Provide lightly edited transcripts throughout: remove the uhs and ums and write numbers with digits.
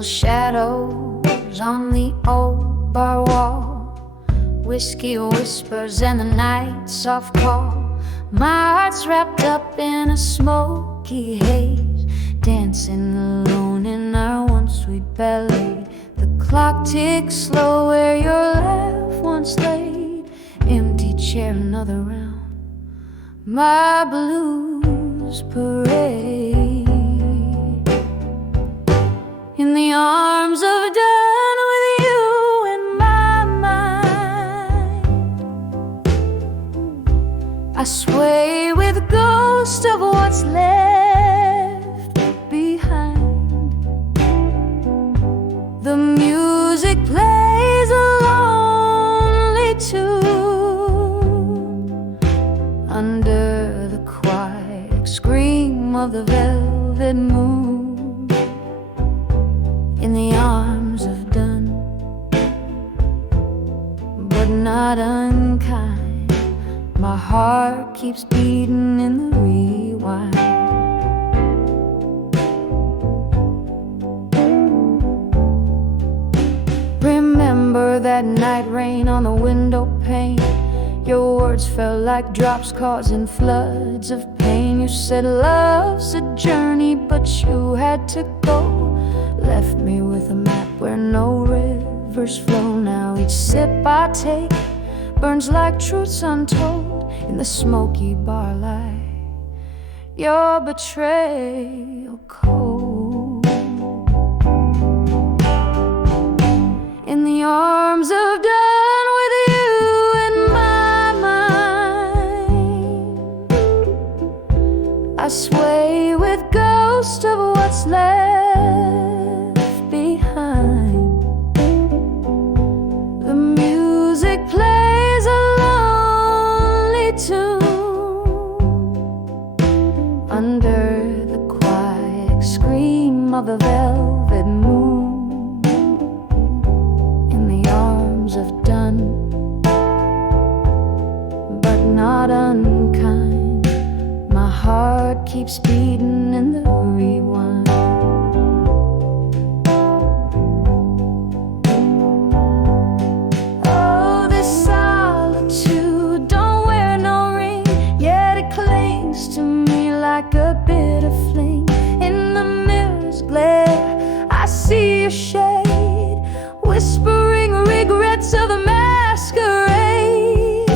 Shadows on the old bar wall, whiskey whispers and the night's soft call. My heart's wrapped up in a smoky haze, dancing alone in our one sweet ballet. The clock ticks slow where your laugh once laid. Empty chair, another round, my blues parade. In the arms of dawn with you in my mind, I sway with the ghost of what's left behind. The music plays a lonely tune under the quiet scream of the velvet moon. In the arms of done, but not unkind, my heart keeps beating in the rewind. Remember that night rain on the window pane. Your words fell like drops causing floods of pain. You said love's a journey, but you had to go. Left me with a map where no rivers flow. Now each sip I take burns like truths untold in the smoky bar light. Your betrayal cold. In the arms of dawn with you in my mind, I sway with ghosts of what's left. The music plays a lonely tune under the quiet scream of the velvet moon. In the arms of done, but not unkind, my heart keeps beating in the rewind. Like a bitter flame in the mirror's glare, I see your shade, whispering regrets of a masquerade.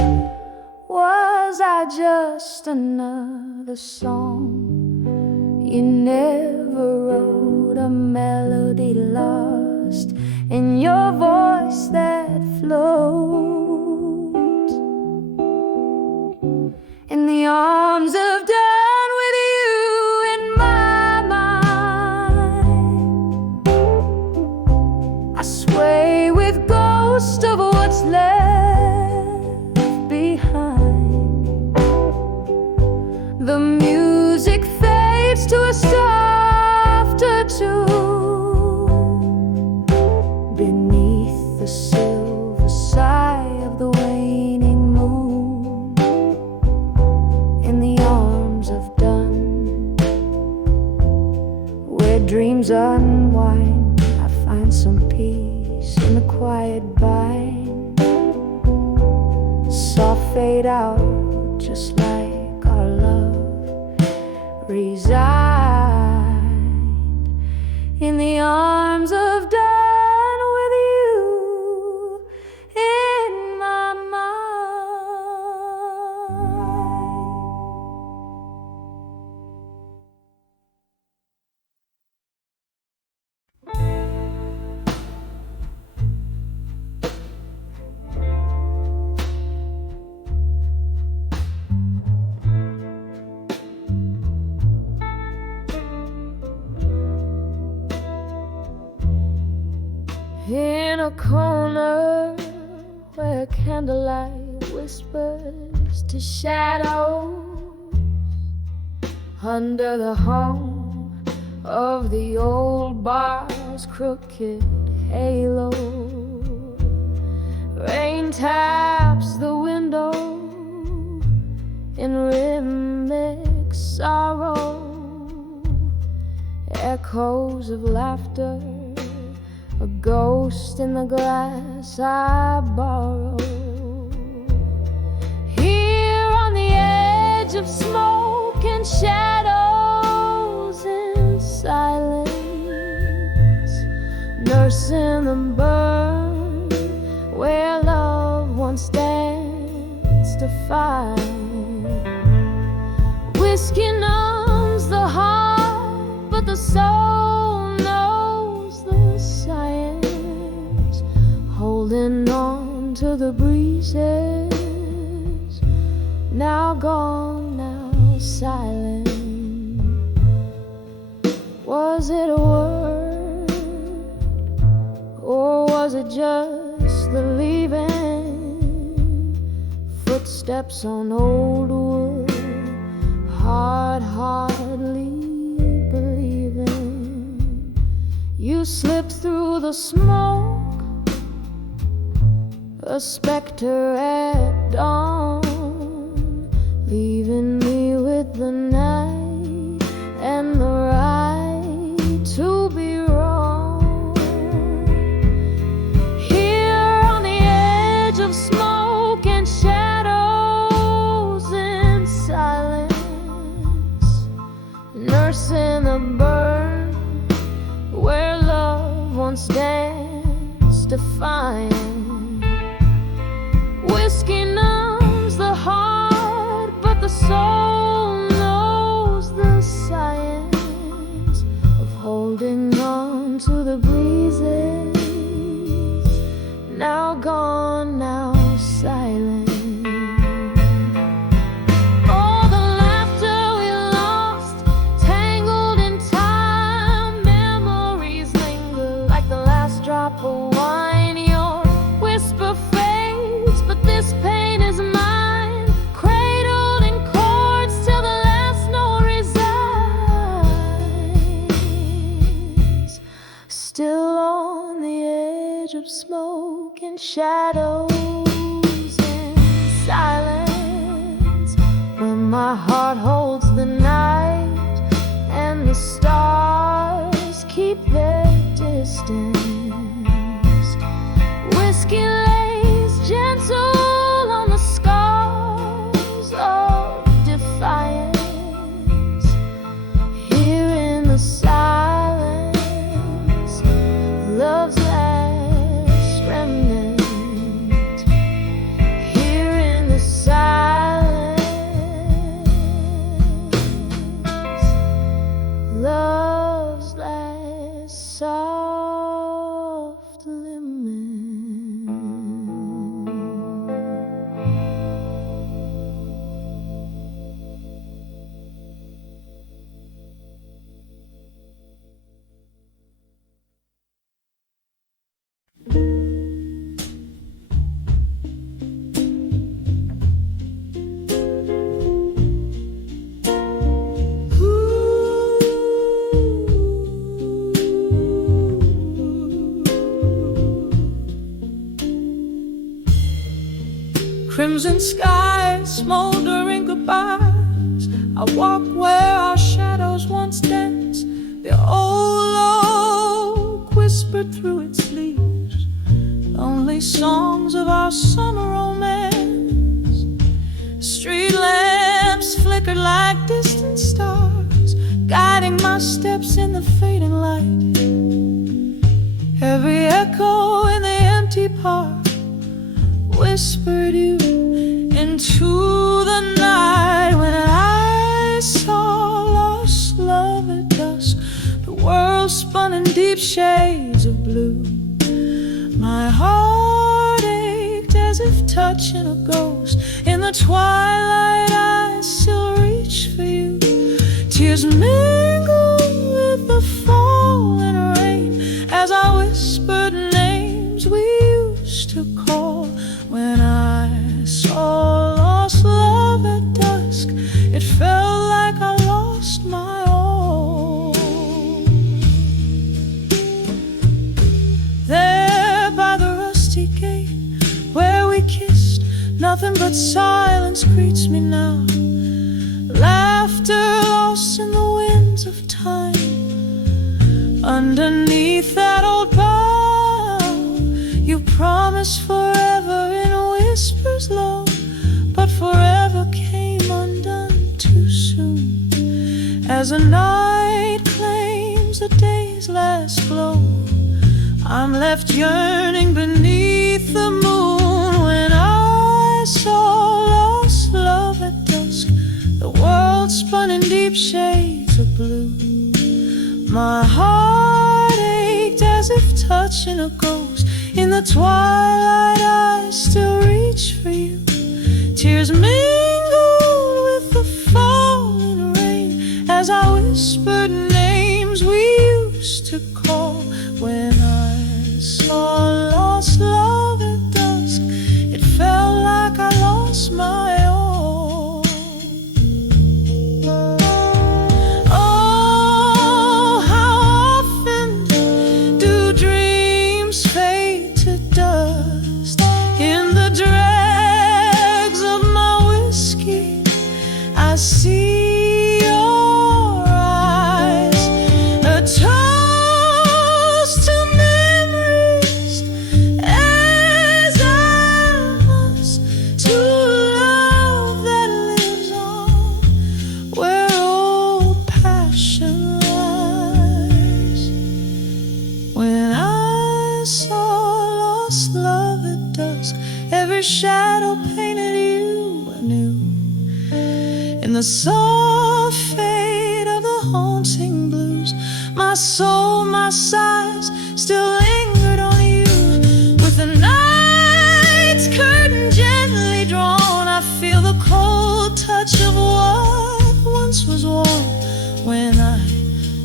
Was I just another song you never wrote? A melody lost in your voice that floats in the arms of death. Of what's left behind, the music fades to a softer tune beneath the silver sigh of the waning moon. In the arms of dawn, where dreams unwind, I find some peace in the quiet bind. Soft fade out, just like our love resigned in the arms of dawn with you in my in a corner where candlelight whispers to shadows under the home of the old bar's crooked halo. Rain taps the window in rhythmic sorrow. Echoes of laughter, a ghost in the glass I borrow. Here on the edge of smoke and shadows, in silence, nursing the burn where love once danced to find. Whiskey numbs the heart, but the soul knows the science. Holding on to the breezes, now gone, now silent. Was it a word, or was it just the leaving? Footsteps on old wood, hardly believing. You slipped through the smoke, a specter at dawn, leaving me with the night and the right to be wrong. Here on the edge of smoke and shadows, in silence, nursing the burn where love once danced to find. Whiskey numbs the heart, but the soul knows the science of holding on to the breezes, now gone, now silent. All the laughter we lost, tangled in time, memories linger like the last drop of wine. Your whisper fades, but this pain is mine, cradled in chords till the last note resigns. Still on the edge of smoke and shadows, in silence, where my heart holds the night and the stars keep their distance. Whiskey lays gentle on the scars of defiance. Here in the silence, love's last remnant. Here in the silence, love's last soft limit. Crimson skies, smoldering goodbyes. I walk where our shadows once danced. The old oak whispered through its leaves lonely songs of our summer romance. Street lamps flickered like distant stars, guiding my steps in the fading light. Every echo in the empty park whispered you into the night. When I saw lost love at dusk, the world spun in deep shades of blue. My heart ached as if touching a ghost. In the twilight I still reach for you. Tears mingle with the falling rain as I whispered names we used to call. When I saw lost love at dusk, it felt like I lost my all. time, but silence greets me now. Laughter lost in the winds of time. Underneath that old bow, you promised forever in whispers low, but forever came undone too soon. As a night claims a day's last glow, I'm left yearning beneath the moon. When I saw lost love at dusk, the world spun in deep shades of blue. My heart ached as if touching a ghost. In the twilight I still reach for you. Tears mingled with the falling rain as I whispered names we used to call. When I saw lost love at dusk, it felt like I lost my all. Oh, how often do dreams fade to dust? In the dregs of my whiskey, I see your eyes, a toast to memories, as I must to love that lives on where old passion lies. When I saw lost love at dusk, every shadow painted you anew. In the soft fade of the haunting blues, my soul, my sighs still lingered on you. With the night's curtain gently drawn, I feel the cold touch of what once was warm. When I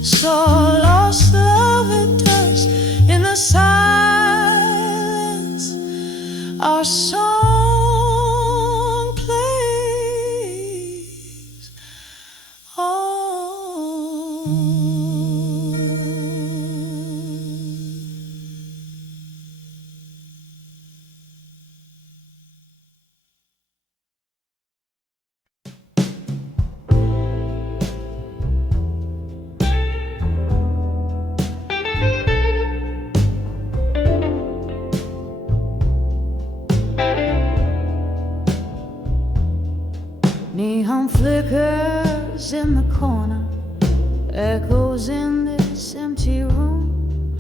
saw lost love at dusk, in the silence our song plays on. Neon flickers in the corner, echoes in this empty room.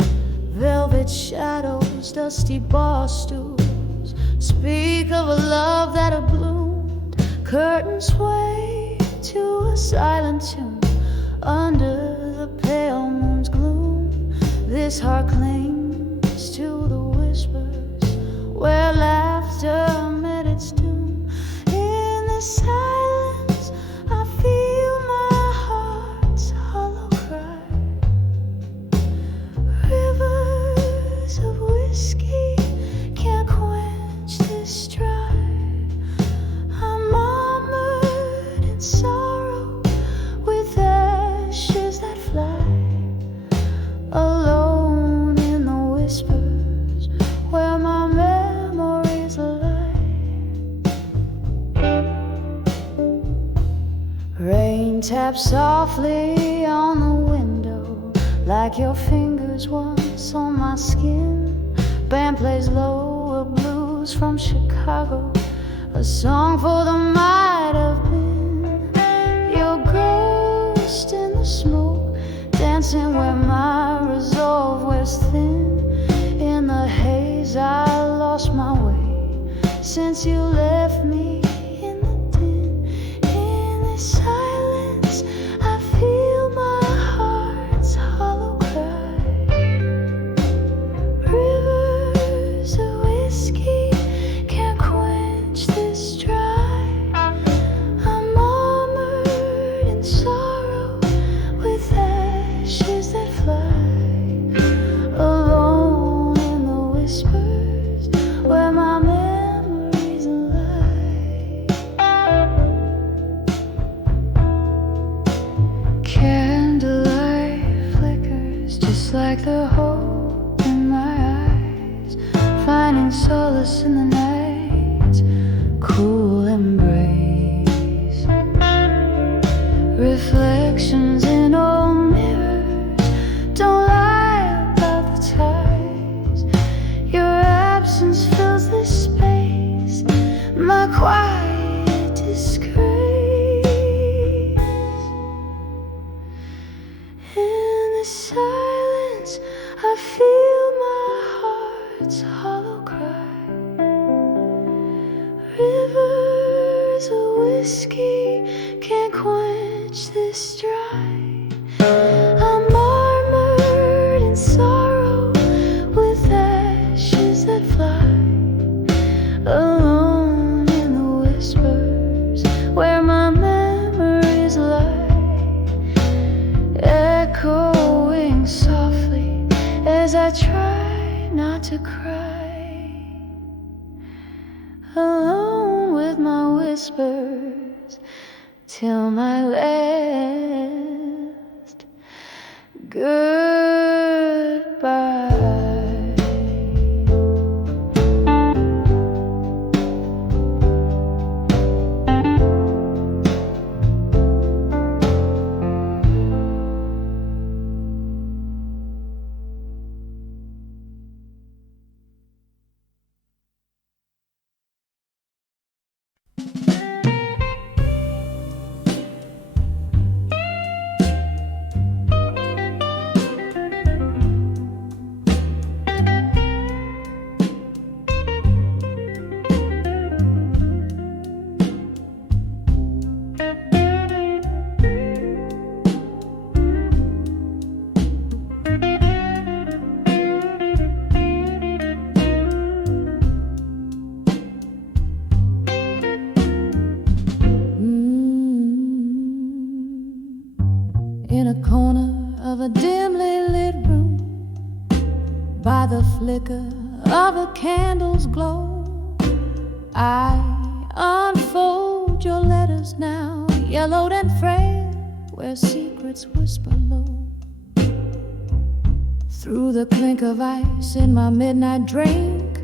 Velvet shadows, dusty bar stools speak of a love that had bloomed. Curtains sway to a silent tune under the pale moon's gloom. This heart clings to the whispers where laughter met its doom. In the silence I feel my heart's hollow cry. Rivers of whiskey can't quench this dry. I'm armored in sorrow with ashes that fly. Alone in the whispers where my memories lie. Rain taps softly on the window like your fingers once on my skin. Band plays lower blues from Chicago, a song for the might have been. Your ghost in the smoke, dancing where my resolve wears thin. In the haze I lost my way since you left me in the din. In this silence I feel my heart's hollow cry. Rivers of whiskey can't quench this dry. I'm armored in sorrow with ashes that fly. Alone in the whispers where my memories lie. Candlelight flickers just like the hope in my eyes, finding solace in the night. Cool silence, I feel my heart's hollow cry. Rivers of whiskey can't quench this dry. I'm armored in sorrow with ashes that fly. Alone in the whispers where my memories lie, echoing softly as I try not to cry. Alone with my whispers till my last goodbye. In a corner of a dimly lit room, by the flicker of a candle's glow, I unfold your letters now, yellowed and frail, where secrets whisper low. Through the clink of ice in my midnight drink,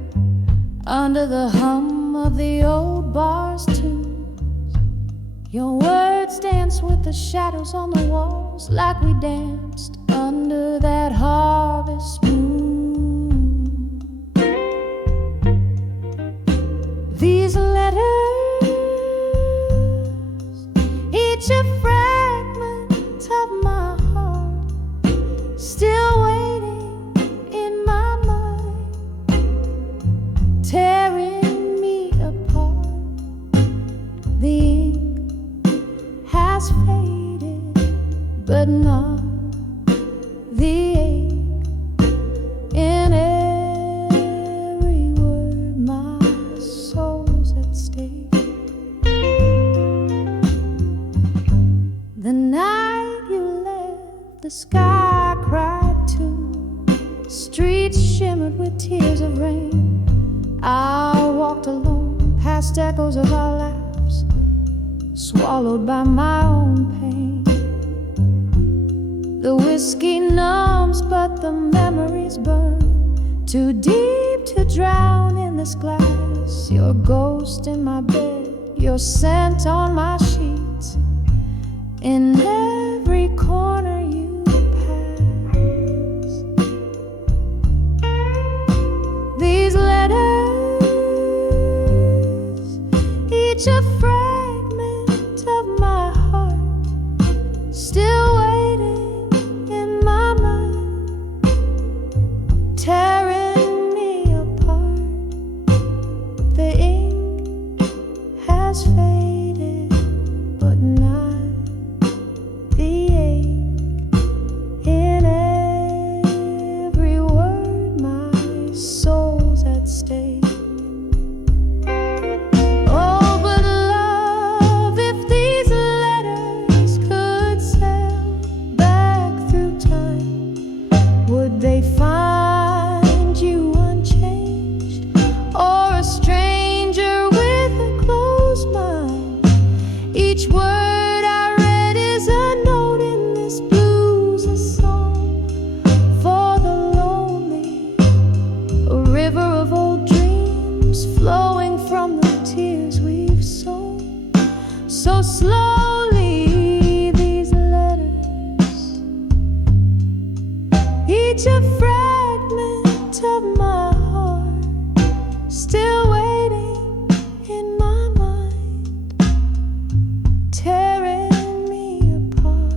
under the hum of the old bar's tunes, your words dance with the shadows on the walls, like we danced under that harvest moon. These letters, each a fragment of my heart, still waiting in my mind, tearing me apart. The ink has faded, but not the ache in every word. My soul's at stake. The night you left, the sky cried too. Streets shimmered with tears of rain. I walked alone past echoes of our laughs, swallowed by my own pain. The whiskey numbs, but the memories burn, too deep to drown in this glass. Your ghost in my bed, your scent on my sheets, in every corner you pass. These letters, each a fragment of my heart, still waiting in my mind, tearing me apart. The ink has faded, but not the ache in every word. My soul's at stake. Oh, but love, if these letters could sail back through time, would they find you unchanged, or a stranger with a closed mind? Each word I read is a note in this blues, a song for the lonely, a river of old dreams flowing from the tears we've sown. So slowly these letters, each a fragment of my heart, still waiting in my mind, tearing me apart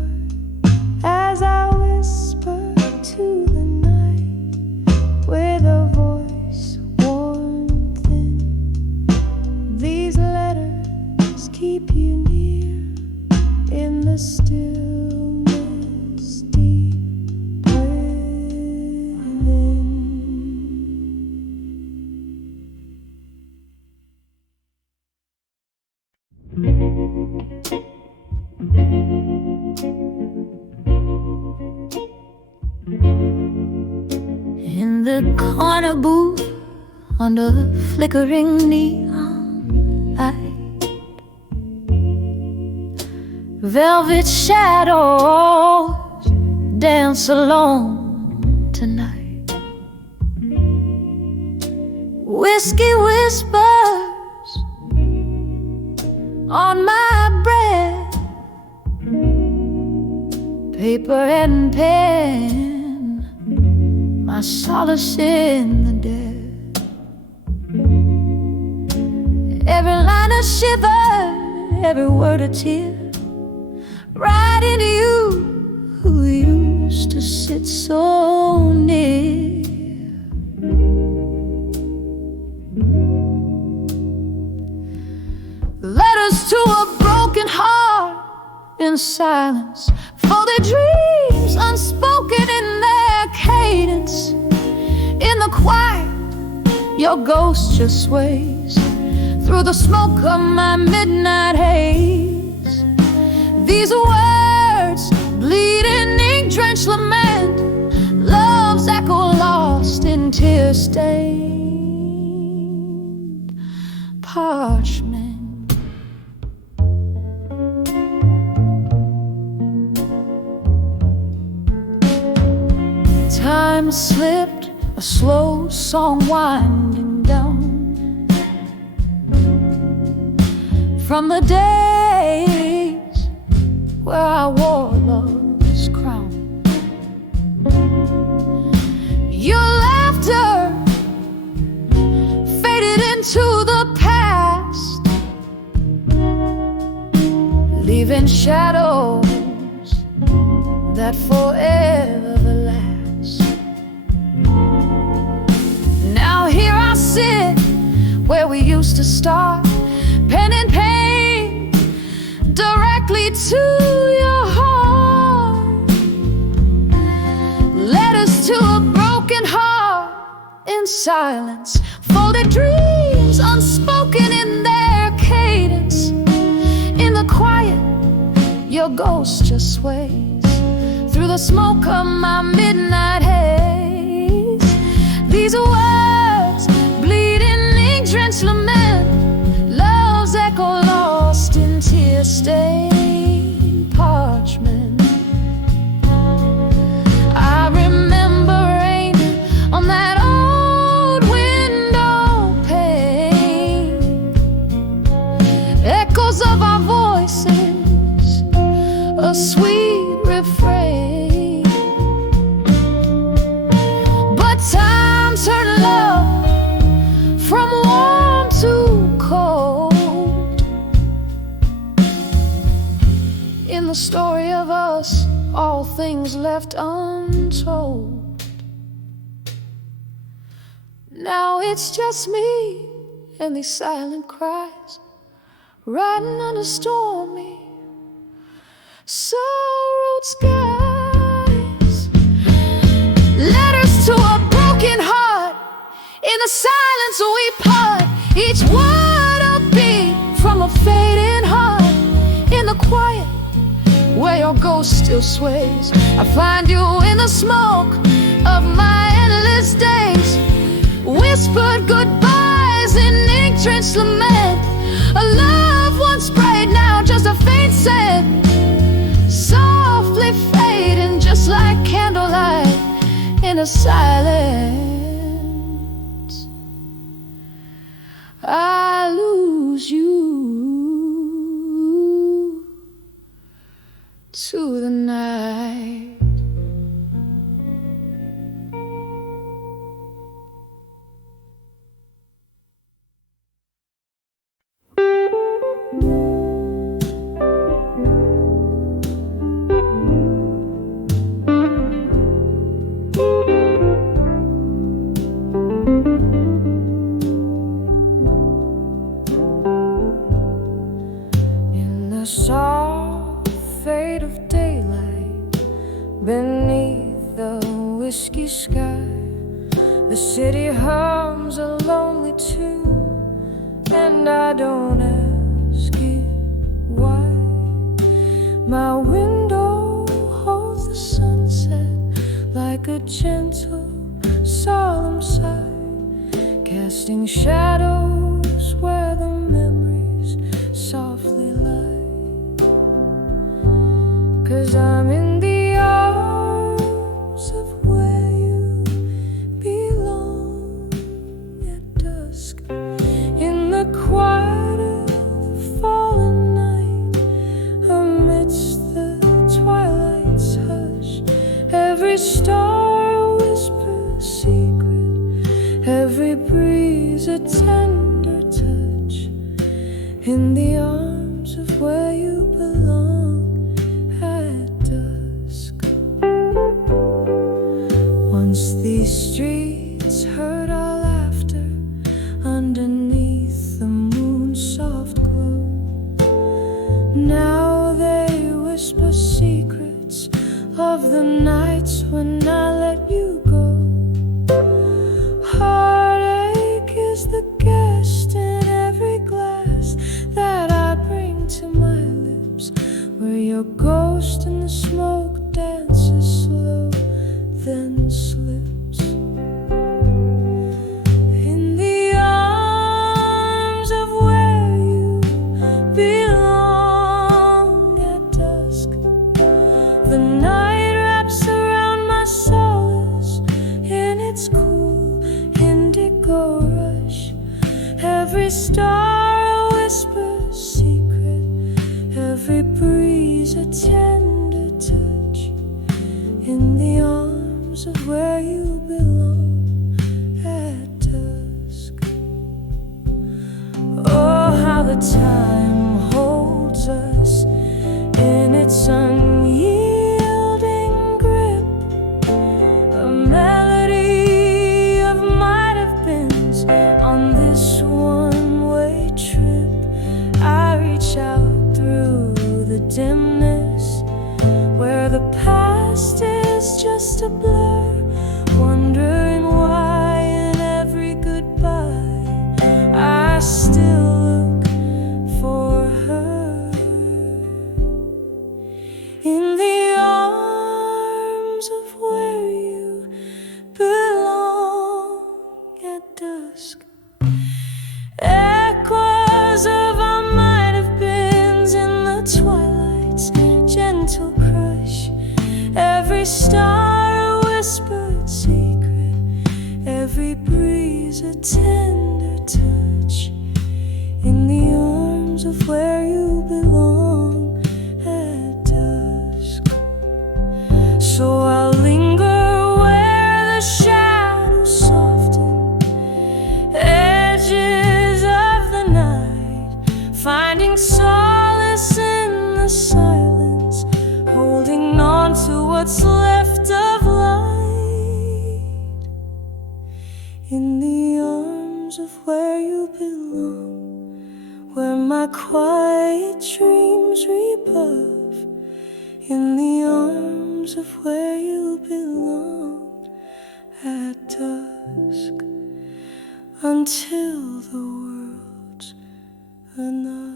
as I whisper the corner booth under the flickering neon light. Velvet shadows dance alone tonight. Whiskey whispers on my breath, paper and pen, my solace in the dead. Every line a shiver, every word a tear, right into you, who used to sit so near. Letters to a broken heart in silence, for their dreams unspoken in their cadence. In the quiet, your ghost just sways through the smoke of my midnight haze. These words bleed in ink-drenched lament, love's echo lost in tear-stained parchment. Time slipped, a slow song winding down from the days where I wore love's crown. Your laughter faded into the past, leaving shadows that forever last. Now here I sit where we used to start, pen and paint directly to your heart. Letters to a broken heart in silence, folded dreams unspoken in their cadence. In the quiet, your ghost just sways through the smoke of my midnight haze. These words bleed in ink-drenched lament, love's echo lost in tear-stained parchment. I remember rain on that old window pane, echoes of our voices, a sweet refrain. But time turned love from warm to cold. In the story of us, all things left untold. Now it's just me and these silent cries, riding under stormy sorrowed skies. Letters to a broken heart, in the silence we part, each word a beat from a fading heart. In the quiet, where your ghost still sways, I find you in the smoke of my endless days. Whispered goodbyes in ink-drenched lament, a love once bright, now just a faint scent, softly fading just like candlelight in a silence. I lose you to the night. Soft fade of daylight beneath the whiskey sky, the city hums a lonely tune, and I don't ask you why. My window holds the sunset like a gentle solemn sigh, casting shadows where the memories softly lie. 'Cause I'm in the arms of where you belong at dusk, in the quiet of the fallen night, amidst the twilight's hush. Every star whispers a secret, every breeze a tender touch, in the arms of where you belong at dusk. Once these streets heard our laughter underneath the moon's soft glow. Now they whisper secrets of the nights when I let you go. Heartache is the guest in every glass that I bring to my lips, where your ghost in the smoke dances slow, then slips. In the arms of where you belong at dusk, the night wraps around my solace in its cool indigo rush. Every star a whisper secret, every breeze a tender touch, in the arms of where you belong at dusk. Oh, how the time holds us in its unyielding grip, a melody of might have beens on this one-way trip. I reach out through the dimness where the past is just a blur, wondering why in every goodbye I still look for her. In the arms of where you belong at dusk, echoes of our might have beens in the twilight's gentle crush. Every star a whispered secret, every breeze a tender touch, in the arms of where you belong at dusk. So I'll linger where the shadows soften, edges of the night, finding solace in the silence, holding on to what's left of light, in the arms of where you belong, where my quiet dreams rebuff, in the arms of where you belong at dusk, until the world's enough.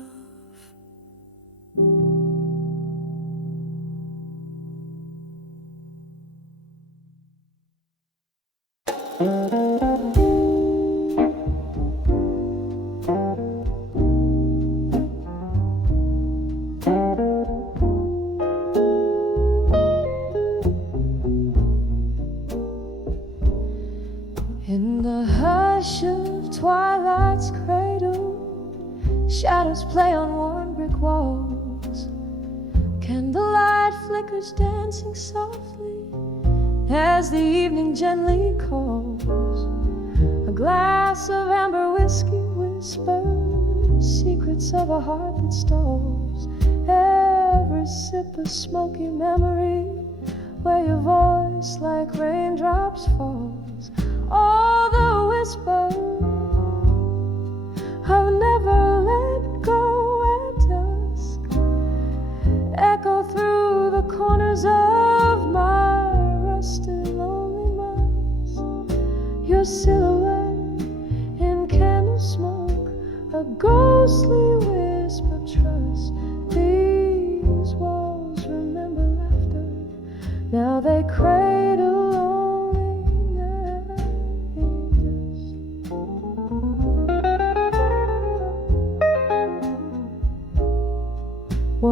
In the hush of twilight's cradle, shadows play on worn brick walls. Candlelight flickers dancing softly as the evening gently calls. A glass of amber whiskey whispers secrets of a heart that stalls. Every sip a smoky memory where your voice like raindrops falls. All the whispers I've never let go at dusk echo through the corners of my rusted lonely months. Your silhouette in candle smoke, a ghostly whisper of trust. These walls remember laughter, now they cradle loneliness.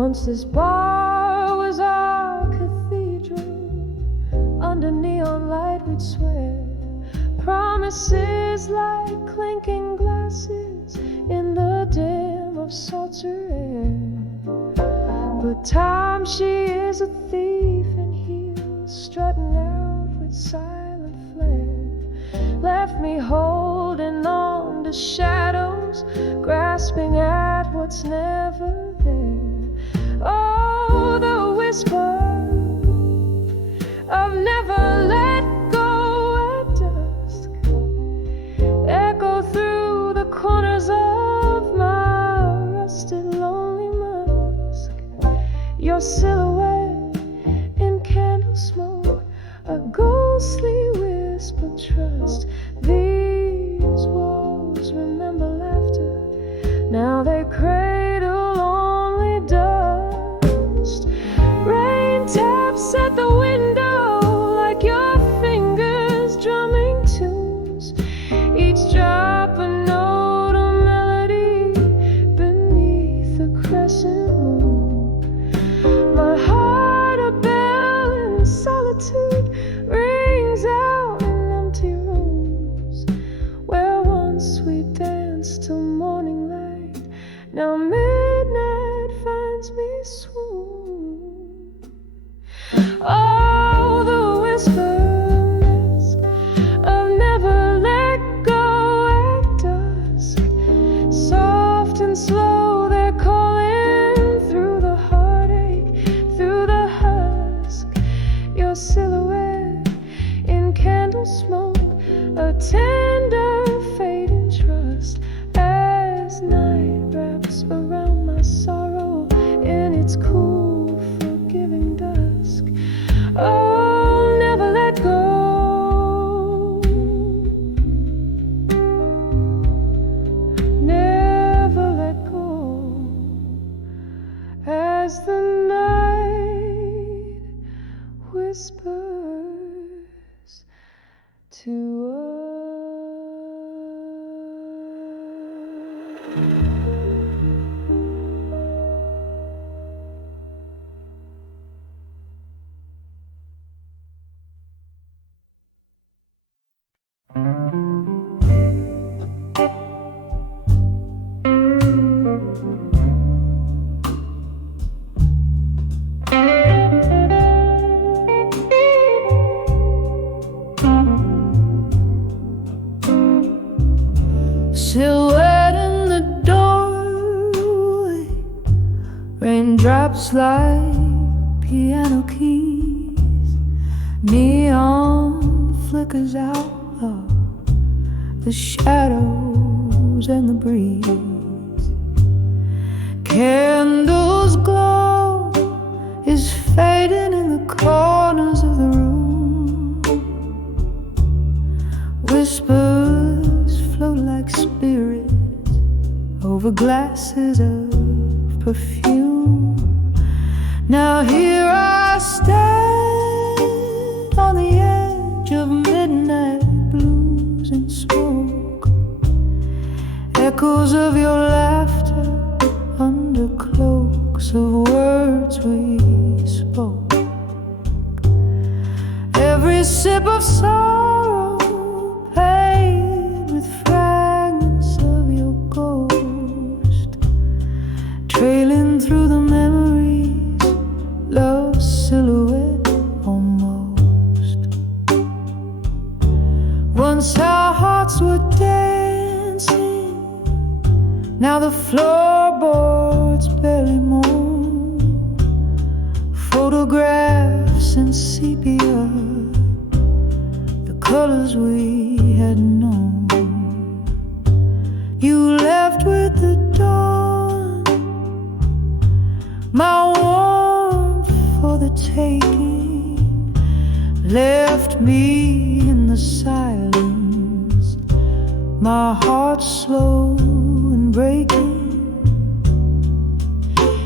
Once this bar was our cathedral. Under neon light we'd swear promises like clinking glasses in the dim of salter air. But time, she is a thief in heels, strutting out with silent flair. Left me holding on to shadows, grasping at what's never there. Oh, the whisper of never let go at dusk echo through the corners of my rusted lonely musk. Your silhouette in candle smoke, a ghostly wisp of trust. These walls remember laughter, now they cradle only dust. Rain taps at the window like your fingers drumming tunes, each drop a note, a melody beneath a crescent moon. My heart, a bell in solitude, rings out in empty rooms where once we danced till morning light. Now midnight finds me swoon. Oh, the whispers of never let go at dusk, soft and slow they're calling through the heartache, through the husk. Your silhouette in candle smoke, a tender fading trust, as night wraps around my sorrow in its cool, forgiving dusk. Oh, never let go, never let go, as the night whispers to us. Silhouette in the doorway, raindrops like piano keys, neon flickers out of the shadows and the breeze. Candles glow is fading in the corners of the room. Whispers float like spirits over glasses of perfume. Now here I stand on the edge of midnight blues and smoke, echoes of your laughter under cloaks of words we spoke. Every sip of sorrow paid with fragments of your ghost, trailing through the memories, love's silhouette almost. Once our hearts were dancing, now the floorboards barely moan. Photographs in sepia, the colors we had known. You left with the dawn, my warmth for the taking, left me in the silence, my heart slow and breaking.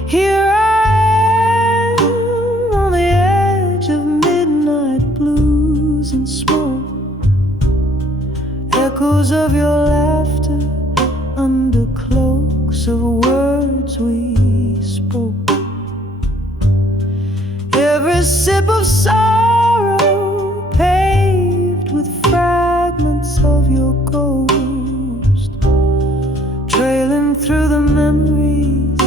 Here I am on the edge of midnight blues and smoke, echoes of your laughter under cloaks of words we spoke. sip of sorrow paved with fragments of your ghost, trailing through the memories,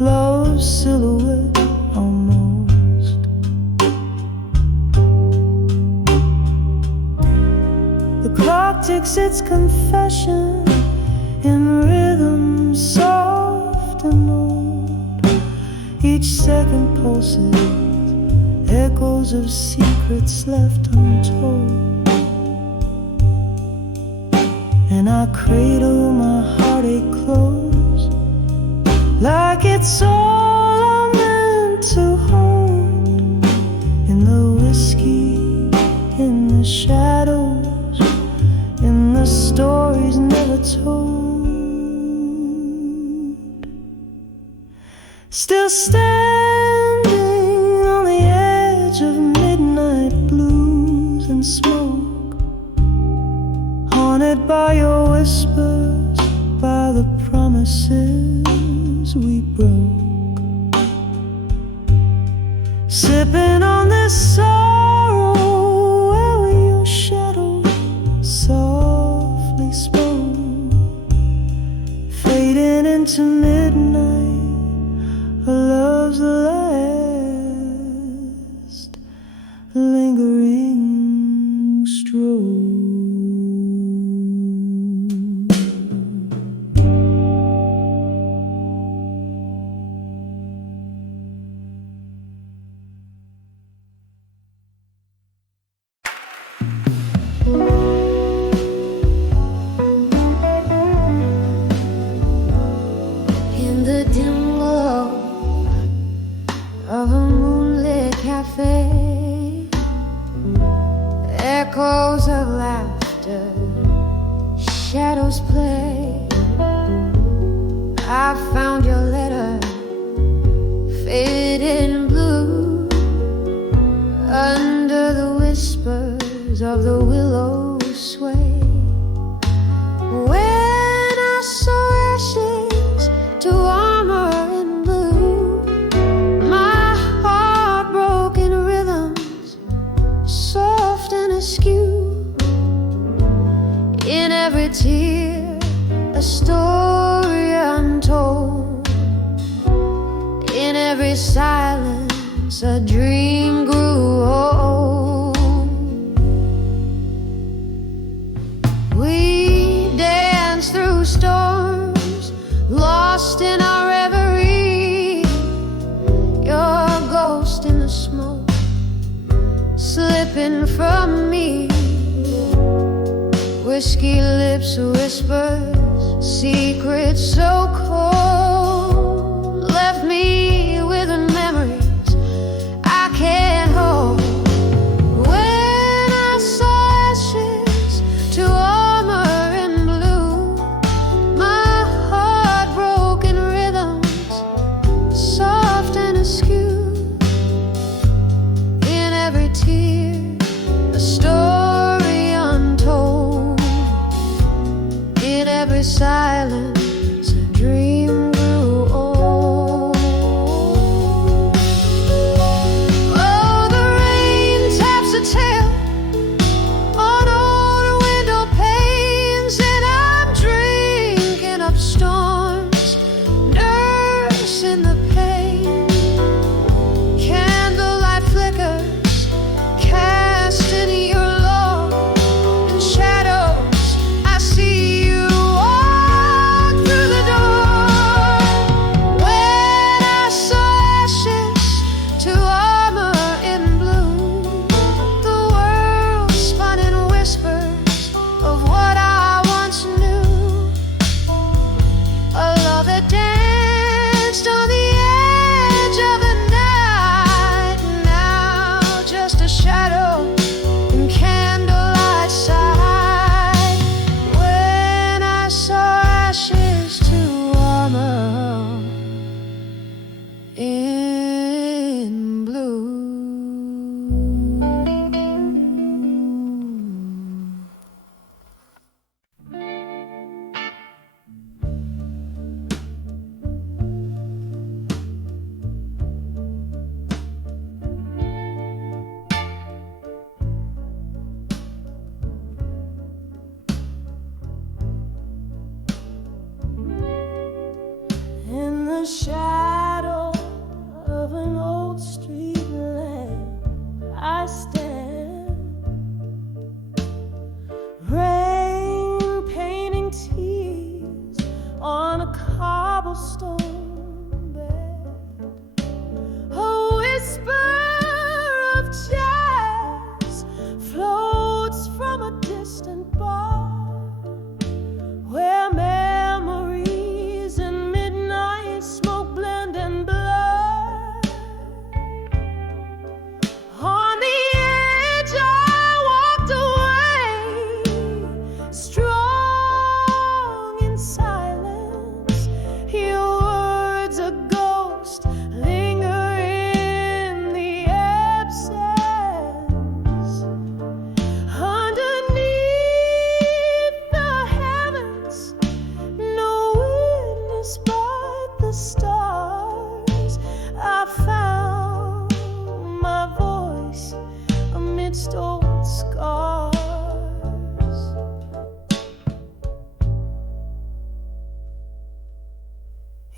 love's silhouette almost. The clock ticks its confession in rhythm soft and old. Each second pulses echoes of secrets left untold. And I cradle my heartache close, like it's all I'm meant to hold. In the whiskey, in the shadows, in the stories never told. Still standing on the edge of midnight blues and smoke, haunted by your whispers, by the promises we broke. Sipping on this sorrow where your shadow softly spoke, fading into midnight, a love's last lingering stroke. In the dim glow of a moonlit cafe, echoes of laughter, shadows play. I found your letter, faded in blue, under the whispers of the willow sway. When I saw ashes to armor in blue, my heart broke in rhythms soft and askew. In every tear, a story untold. In every silence, a dream grew old. We danced through storms, lost in our reverie. Your ghost in the smoke, slipping from me. Whiskey lips whispers, secrets so cold, left me with memories I can't hold. When I saw ashes to armor in blue, my heart broke in rhythms soft and askew. In every tear, a story untold. In every silence, a dream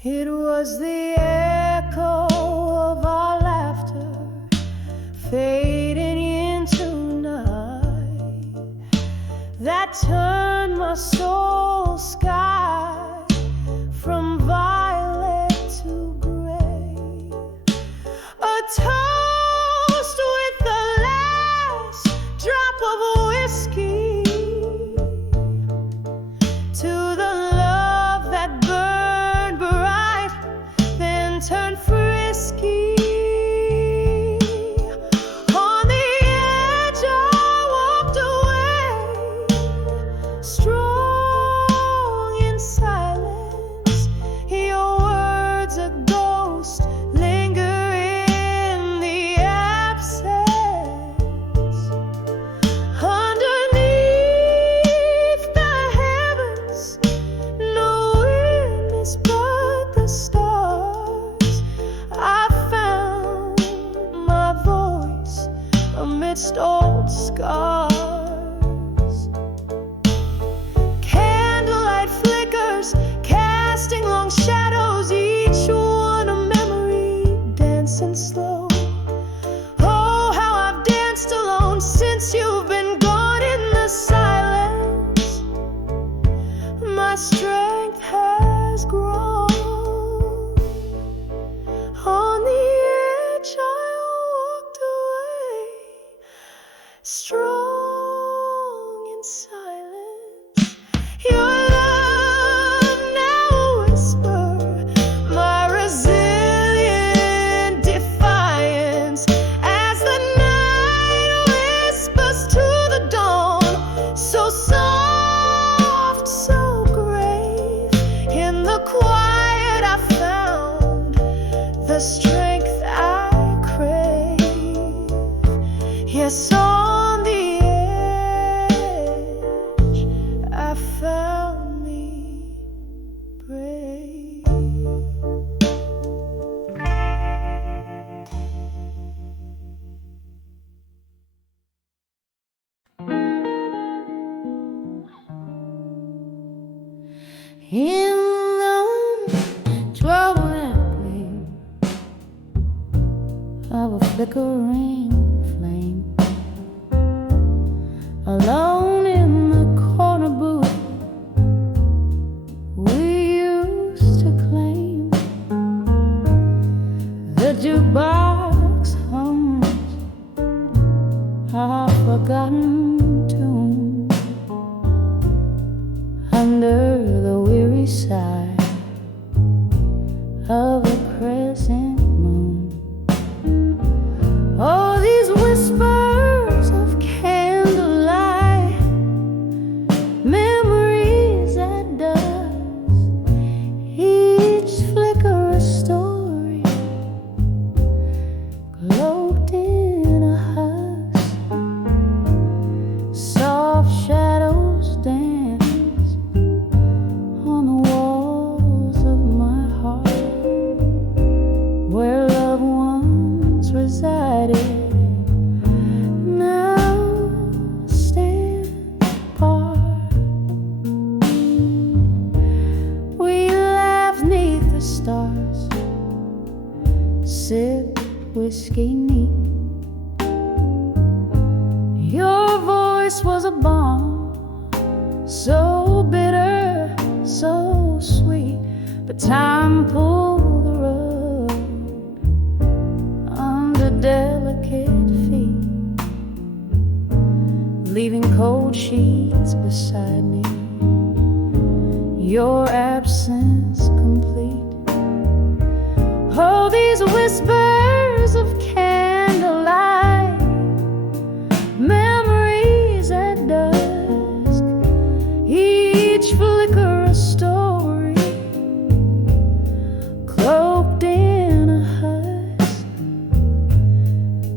It was the echo of our laughter fading into night that turned my soul sky from violet to gray. A toast with the last drop of whiskey to the love that burned bright, then turned frisky. On the edge I walked away, strong in silence. Your words, a ghost, linger in the absence. Underneath the heavens, no witness but the stars. I found my voice amidst old scars. Candlelight flickers, casting long shadows, each one a memory dancing slow. Oh, how I've danced alone since you've been gone. In the silence, my strength has grown. On the edge I walked away, strong in silence. Your love now whisper, my resilient defiance, as the night whispers to the dawn, so soft, so grave. In the quiet I found the strength I crave. Yes, on the edge I found me brave. In the troubled gleam of a flickering flame, alone in the corner booth we used to claim, the jukebox hums a forgotten tune under the weary sigh of a crescent moon. Oh, these whispers of candlelight, memories at dusk, each flicker a story, cloaked in a husk. Soft shadows dance on the walls of my heart, where loved ones resided, now stand apart. We laugh 'neath the stars, sip whiskey neat. Your voice was a balm, so bitter, so sweet, but time pulled the rug under delicate feet, leaving cold sheets beside me, your absence complete. Oh, these whispers of candlelight, memories at dusk, each flicker a story, cloaked in a husk.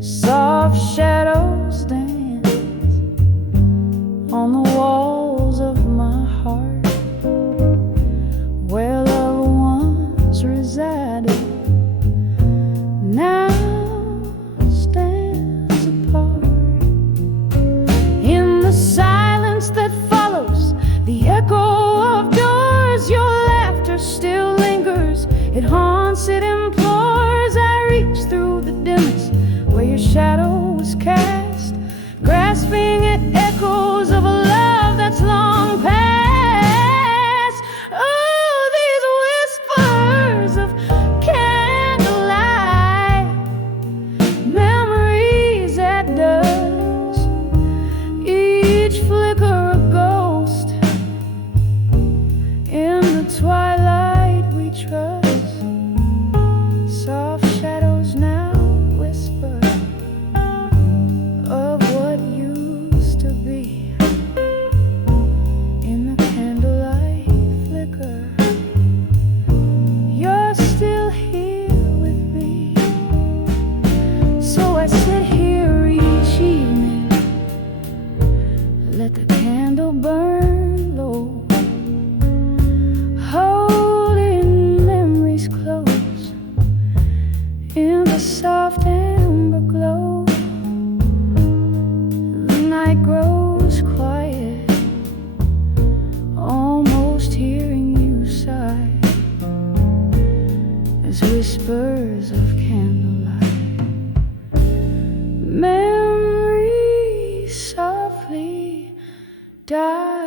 Soft shadows dance on the walls of my heart, where loved ones resided, now let the candle burn low, holding memories close in the soft amber glow. The night grows quiet, almost hearing you sigh as whispers of candlelight. Memories softly die.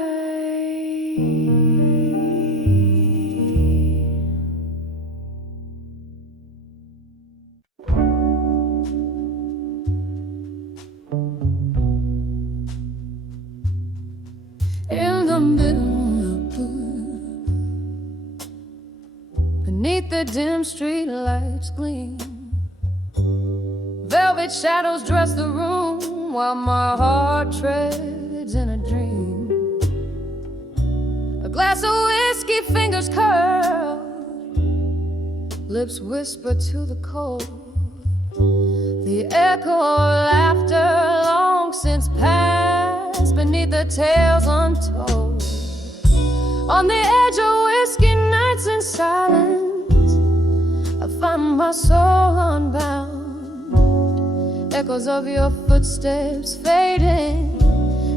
In the middle of blue, beneath the dim street lights gleam, velvet shadows dress the room while my heart treads in a dream. A glass of whiskey, fingers curl, lips whisper to the cold. The echo of laughter long since passed beneath the tales untold. On the edge of whiskey nights in silence, I find my soul unbound. Echoes of your footsteps fading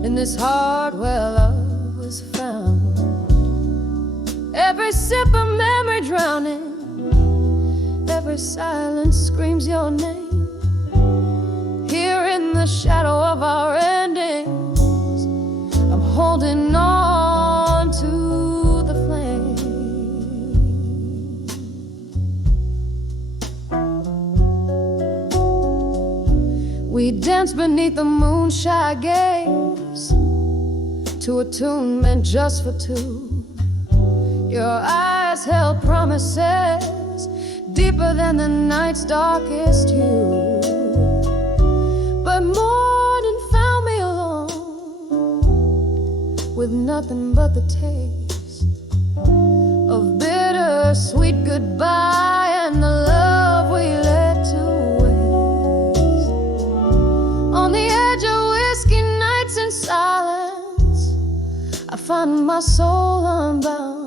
in this heart where love was found. Every sip of memory drowning, every silence screams your name. Here in the shadow of our endings, I'm holding on to the flame. We dance beneath the moonshine gaze to a tune meant just for two. Your eyes held promises deeper than the night's darkest hue. But morning found me alone with nothing but the taste of bittersweet goodbye and the love we let to waste. On the edge of whiskey nights in silence, I find my soul unbound.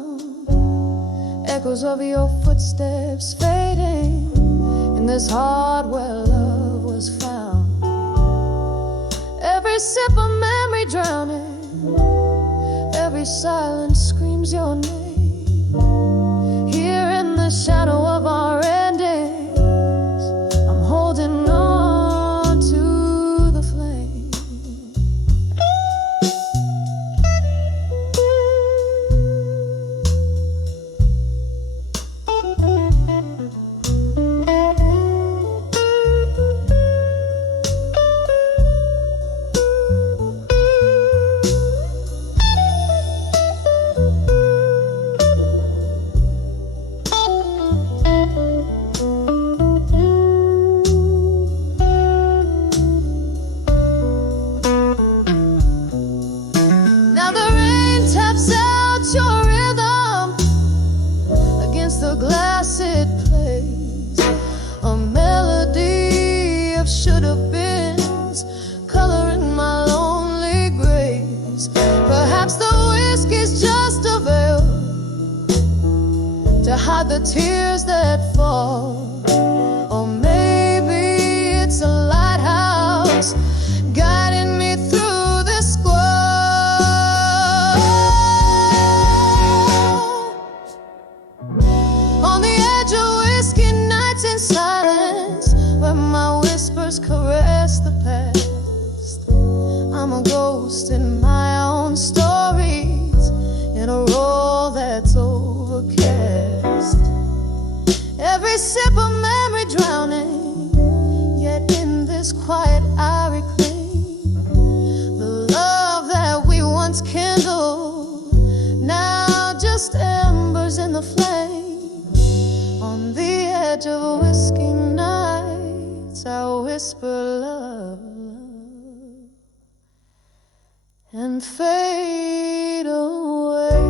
Echoes of your footsteps fading in this heart where love was found. Every sip of memory drowning, every silence screams your name. Here in the shadow of our endings, I'm holding on to the flame. Now the rain taps out your rhythm against the glass it plays. A melody of should-have-beens coloring my lonely grays. Perhaps the whiskey's just a veil to hide the tears that fall. Or maybe it's a lighthouse guiding me through the squall. On the edge of whiskey nights in silence, where my whispers caress the past, I'm a ghost in my own stories, in a role that's overcast. Every sip of memory drowning, yet in this quiet I reclaim the love that we once kindled, now just embers in the flame. On the edge of whiskey nights, I whisper love and fade away.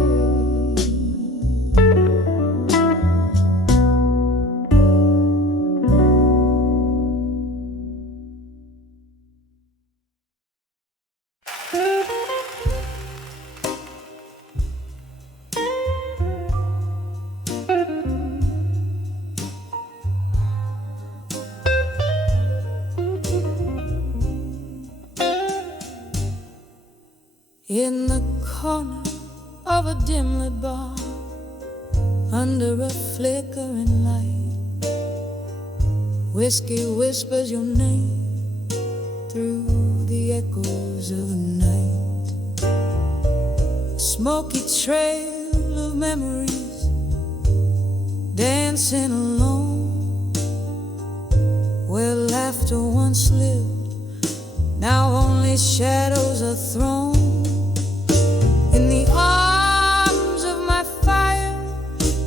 In the corner of a dim-lit bar, under a flickering light, whiskey whispers your name through the echoes of the night. A smoky trail of memories dancing alone, where laughter once lived, now only shadows are thrown. In the arms of my fire,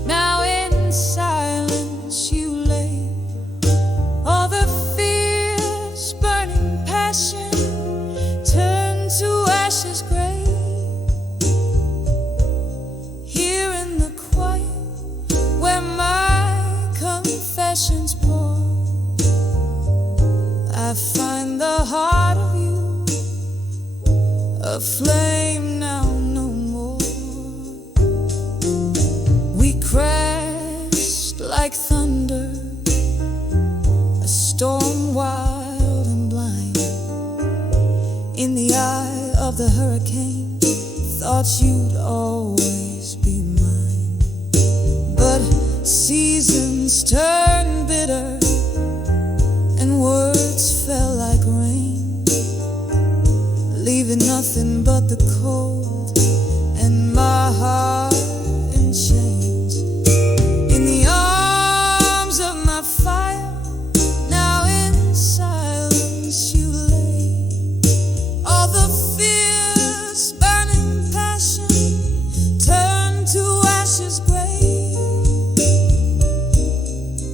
now in silence you lay. All the fierce burning passion turned to ashes gray. Here in the quiet, where my confessions pour, I find the heart of you, a flame now no more. We crashed like thunder, a storm wild and blind. In the eye of the hurricane, thought you'd always be mine. But seasons turned bitter and words fell like rain, leaving nothing but the cold and my heart in chains. In the arms of my fire, now in silence you lay. All the fierce burning passion turned to ashes gray.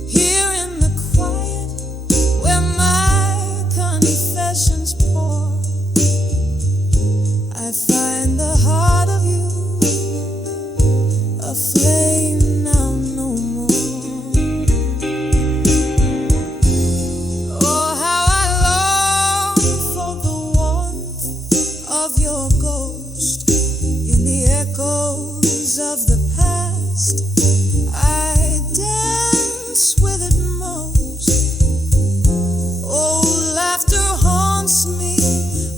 Here in the quiet, where my confessions pour, I find the heart of you, a flame now no more. Oh, how I long for the warmth of your ghost in the echoes of the past. I dance with it most. Oh, laughter haunts me,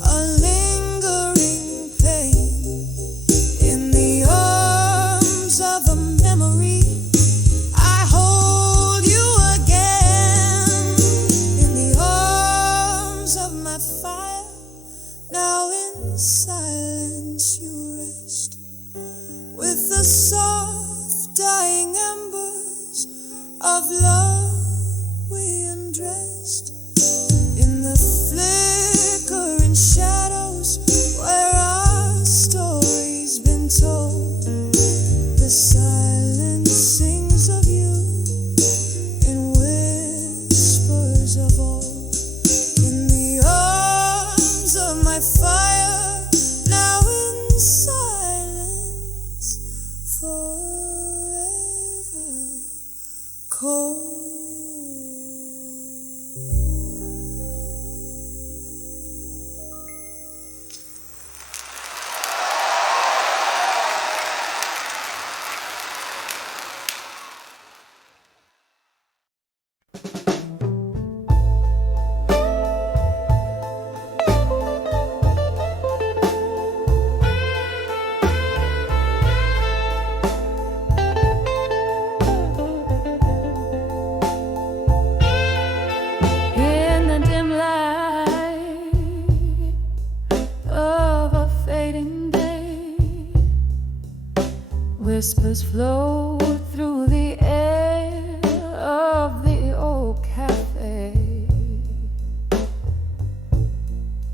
a lingering pain. In the arms of a memory, I hold you again. In the arms of my fire, now in silence you rest. With the soft dying embers of love we undressed. In the flickering shadows where our story's been told, the silence sings of you in whispers of old. In the arms of my fire, now in silence, forever cold. In the dim light of a fading day, whispers flow through the air of the old cafe.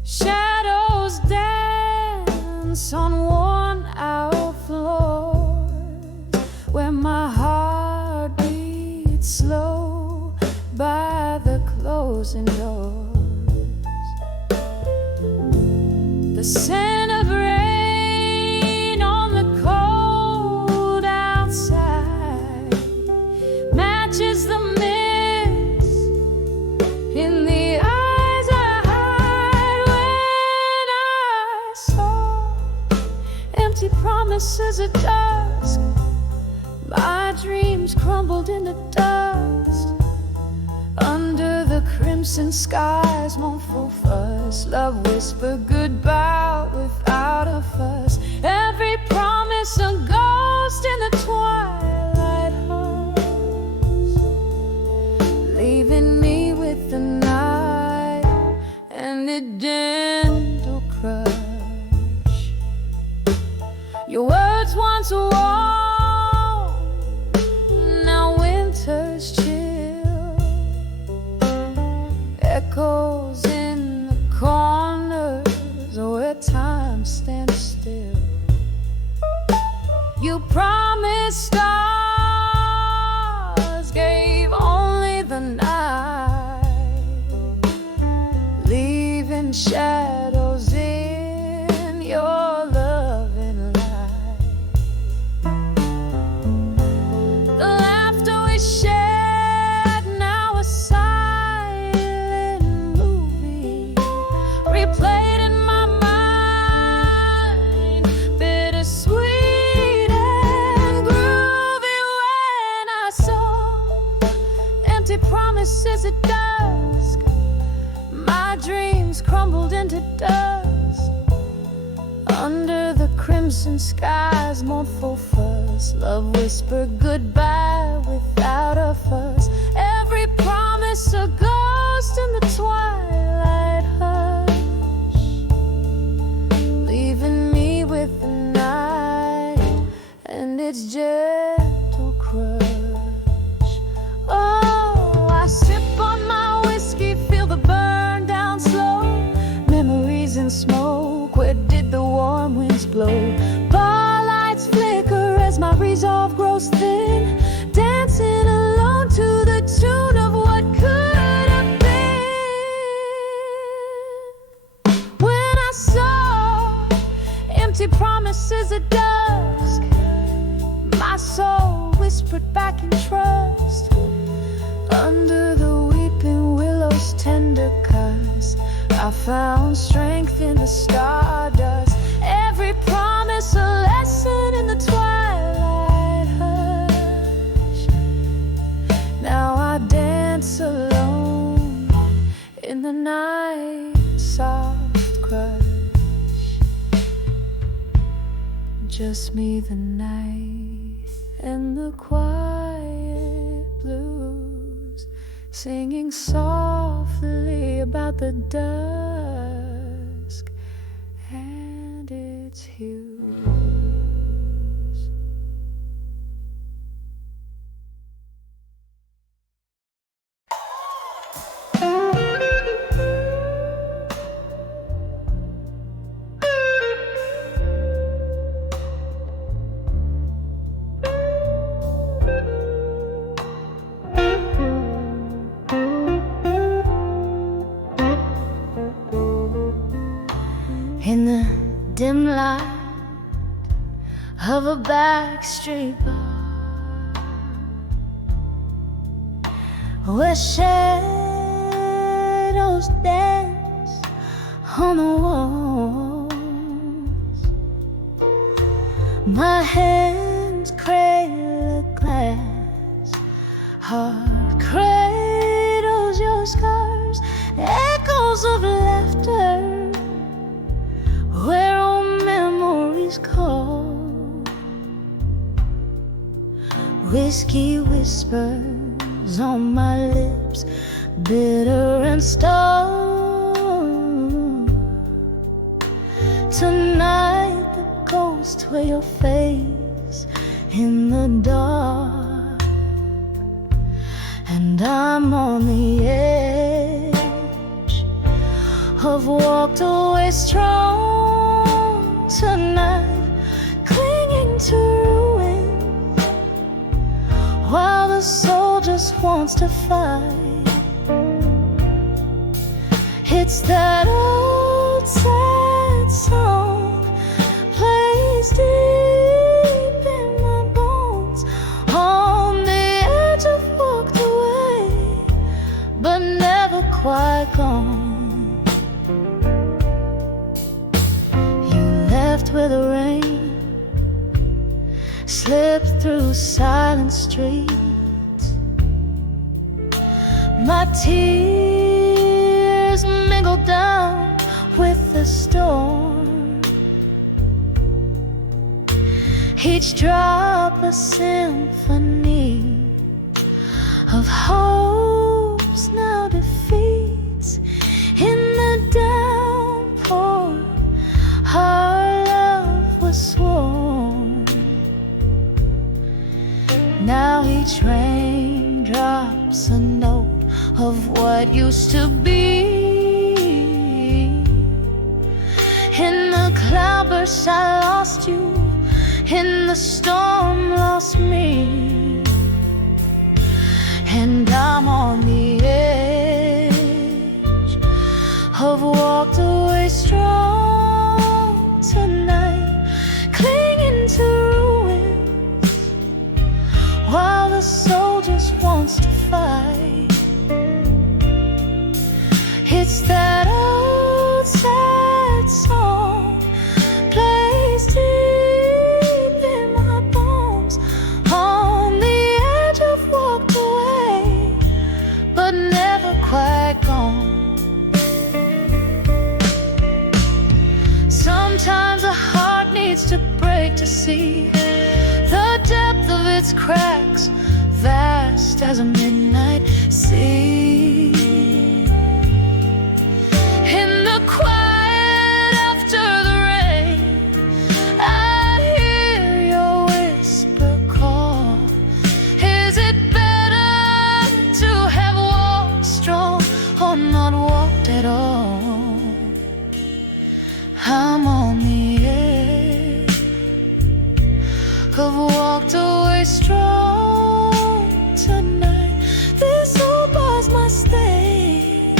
Shadows dance on worn-out floors, where my heart beats slow by the closing doors. The scent of rain on the cold outside matches the mist in the eyes I hide. When I saw empty promises at dusk, my dreams crumbled into dust. Under the crimson skies, mournful fuss, love whispered goodbye without a fuss. Your words once warm, now winter's chill. Echoes in the corners where time stands still. You promised stars, gave only the night, leaving shadows in your loving light. The laughter we shared, now a silent movie, replayed in my mind, bittersweet and groovy. When I saw empty promises at dusk, my dreams crumbled into dust. Under the crimson sky's mournful fuss, love whispered goodbye without a fuss. Every promise a ghost in the twilight hush, leaving me with the night and its gentle crush. Oh, I sip on my whiskey, feel the burn down slow. Memories in smoke, where did the warm winds blow? Bar lights flicker as my resolve grows thin, dancing alone to the tune of what could have been. When I saw empty promises at dusk, my soul whispered back in trust. Under the weeping willow's tender cuss, I found strength in the stardust. Every promise a lesson in the twilight hush. Now I dance alone in the night's soft crush. Just me, the night, and the quiet blues, singing softly about the dusk and its hues. In the dim light of a backstreet bar, where shadows dance on the walls, my hands cradle a glass, heart cradles your scars, echoes of laughter where old memories call. Whiskey whispers on my lips, bitter and stone. Tonight the ghosts wear your face in the dark, and I'm on the edge of walked away strong. Tonight, clinging to ruins, while the soul just wants to fight. It's that old sad song plays deep in my bones. On the edge of walked away, but never quite gone. Where the rain slipped through silent streets, my tears mingled down with the storm. Each drop a symphony of hopes now defeats. In the downpour, our love was sworn. each raindrop's a note of what used to be. In the cloudburst I lost you, in the storm lost me, and I'm on the edge of walked away strong tonight, clinging to ruins while the soul just wants to fight. It's that old sad song plays deep in my bones. On the edge of walked away, but never quite gone. Sometimes a heart needs to break to see the depth of its cracks, vast as a midnight sea. In the quiet after the rain, I hear your whisper call. Is it better to have walked strong or not walked at all? I'm on the edge of walked away strong tonight. This old bar's my stay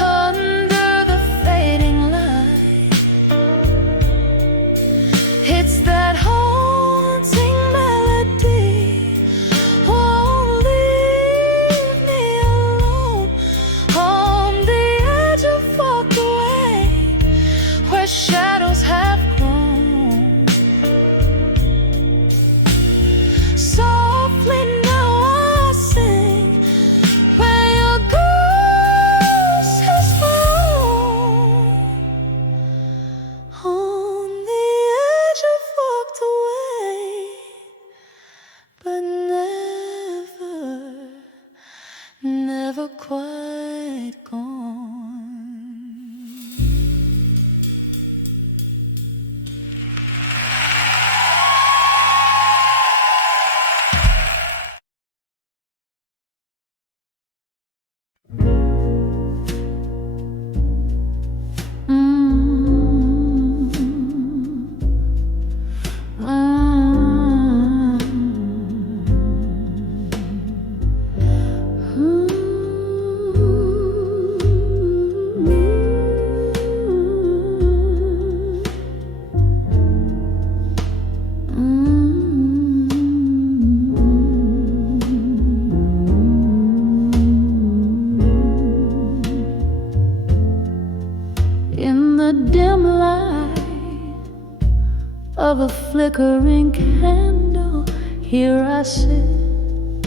under the fading light. It's that haunting melody, won't leave me alone. On the edge of walked away, where shadows have grown. Softly now I sing where your ghost has flown. On the edge of walked away, but never quite gone. In the dim light of a flickering candle, here I sit.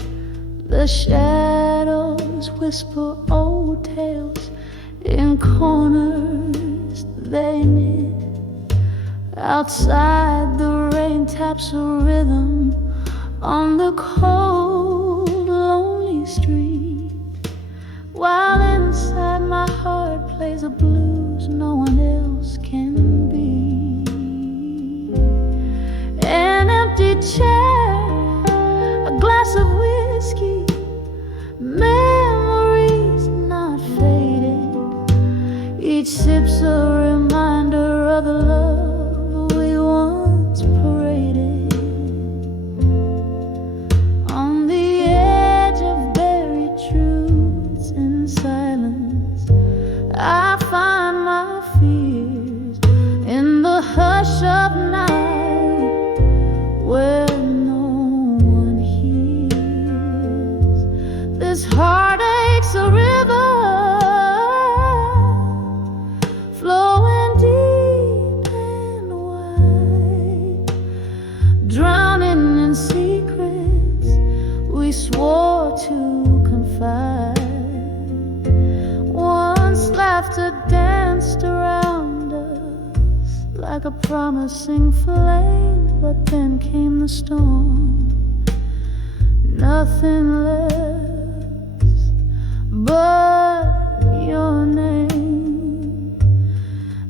The shadows whisper old tales, in corners they knit. Outside the rain taps a rhythm on the cold, lonely street, while inside my heart plays a blues no one else can be. An empty chair, a glass of whiskey, memories not faded. Each sip's a reminder of the love we once paraded. On the edge of buried truths in silence, I find my fears in the hush of night, where no one hears. This heartache's a river flowing deep and wide, drowning in secrets we swore to confide. Once laughter danced around us like a promising flame, but then came the storm. Nothing left but your name.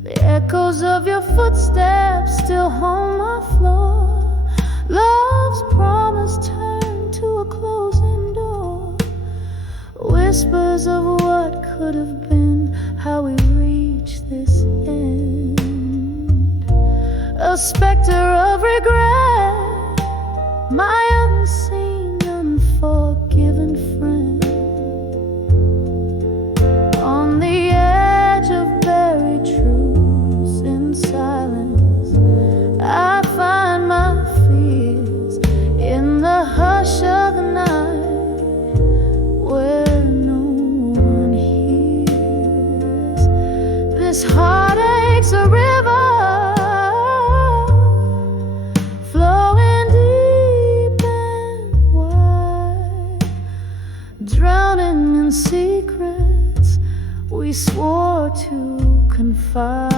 The echoes of your footsteps still haunt my floor. Love's promise turned whispers of what could have been, how we reached this end. A specter of regret, my unseen, unforgiven friend. On the edge of buried truths in silence, I find my fears in the hush of the night, where no one hears. This heartache's a river, flowing deep and wide, drowning in secrets we swore to confide.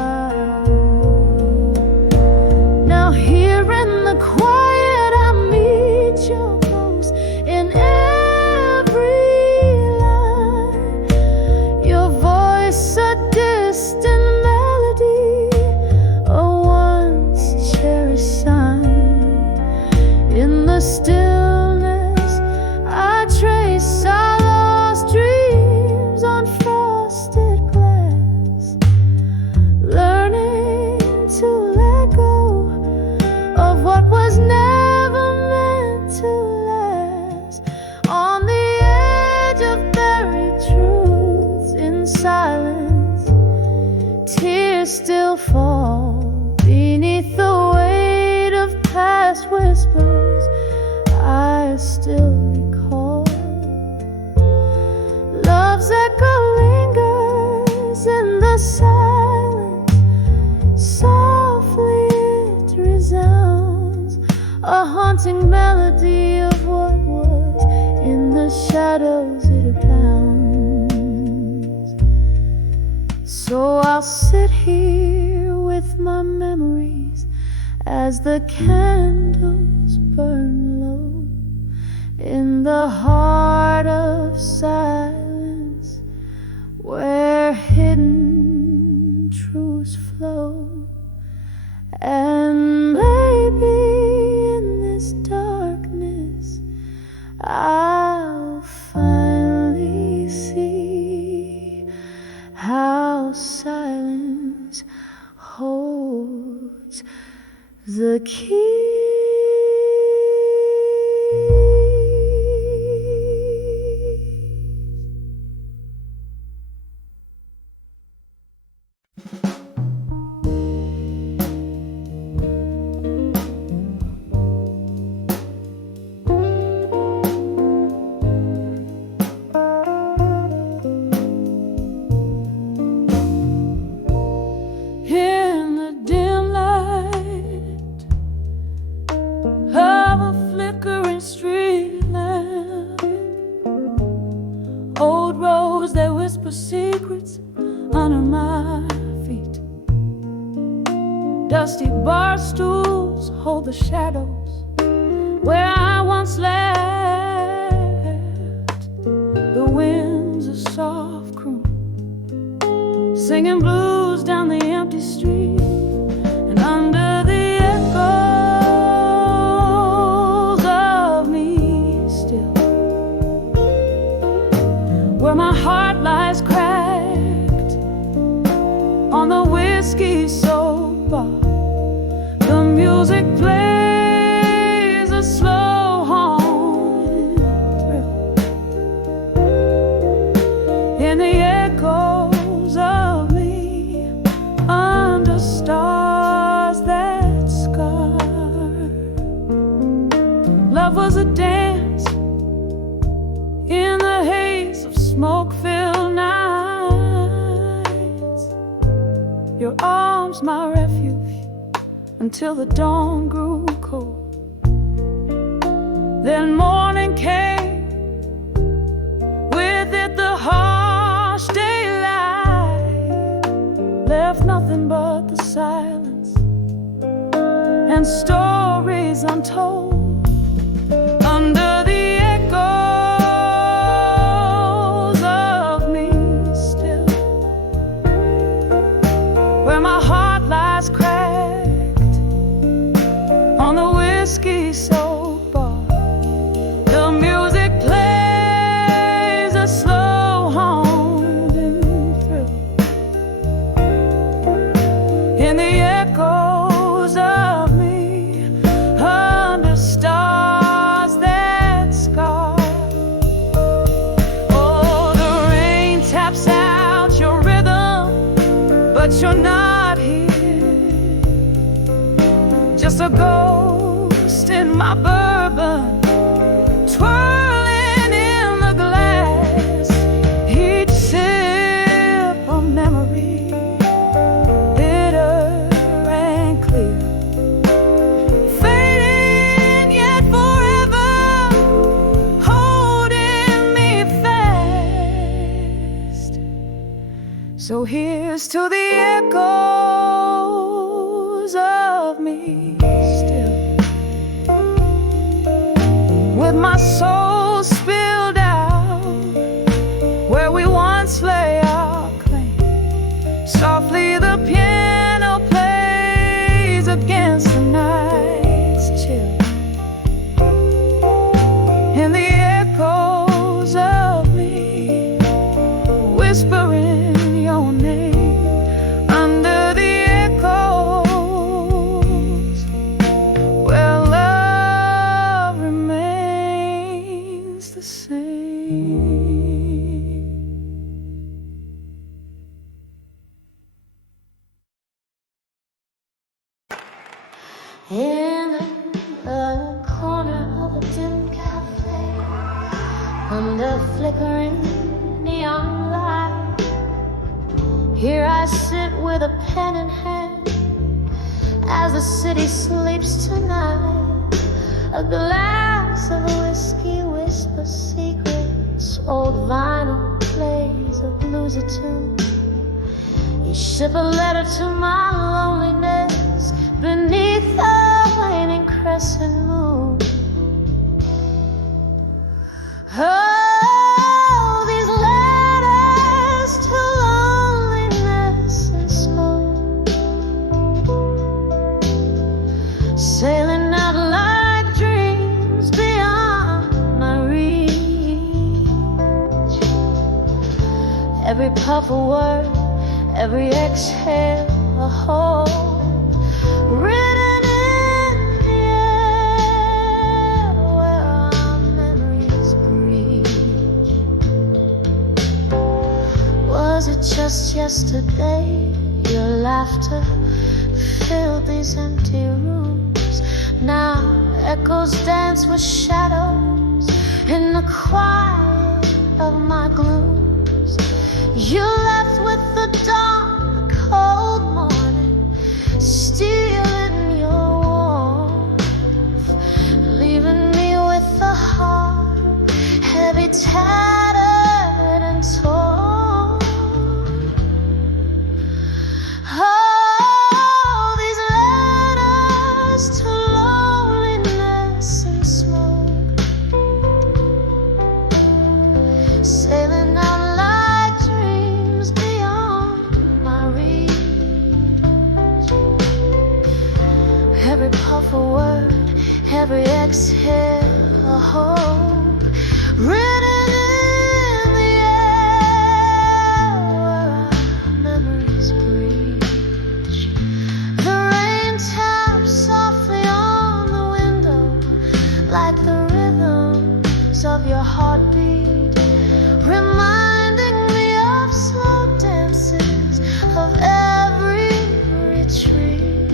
Now here in the quiet I meet your ghost in every line. Your voice a distant melody, a once cherished sign. In the stillness I trace our lost dreams on frosted glass, learning to let go of what was never meant to last. On the edge of buried truths in silence, tears still fall beneath the weight of past whispers I still recall. Love's echo lingers in the silence, softly it resounds, a haunting melody of what was. In the shadows it abounds. So I'll sit here with my memories as the candles burn low, in the heart of silence, where hidden truths flow. And maybe in this darkness I'll finally see how silence holds the key. In the dim light of a flickering street lamp, old roads that whisper secrets under my feet, dusty bar stools hold the shadows where I once left. The wind's a soft croon, singing blues down the empty street, and under the echoes of me still, where my heart lies cracked on the whiskey soap bar, the music plays a slow haunting thrill. In the echoes of me, under stars that scar, love was a dance in the haze of smoke-filled nights. Your arms my refuge until the dawn grew cold. Then morning came, with it the harsh daylight, left nothing but the silence and stories untold. Under the echoes of me still, where my heart lies cracked on the whiskey soap bar, the music plays a slow hum. you're not here, just a ghost in my bourbon, twirling in the glass. Each sip of memory, bitter and clear, fading yet forever, holding me fast. So here's to the echoes of me still, with my soul spilled out where we once lay our claim. Softly the piano plays against the night's chill, and the echoes of me whispering your name under the echoes, where love remains the same. In the corner of a dim cafe, under flickering neon light, here I sit with a pen in hand as the city sleeps tonight. A glass of whiskey whispers secrets, old vinyl plays a bluesy tune. You ship a letter to my loneliness beneath the waning crescent moon. Oh, these letters to loneliness and smoke, sailing out like dreams beyond my reach. Every puff a word, every exhale a hope, written in the air where our memories breach. Was it just yesterday your laughter filled these empty rooms? Now echoes dance with shadows in the quiet of my glooms. You left with the dawn, the cold morning, stealing your warmth, leaving me with a heart heavy, tattered and torn. Oh, these letters to loneliness and smoke, sailing out like dreams beyond my reach. Every puff a word, every exhale a hope, written in the air where our memories breach. The rain taps softly on the window like the rhythms of your heartbeat, reminding me of slow dances of every retreat.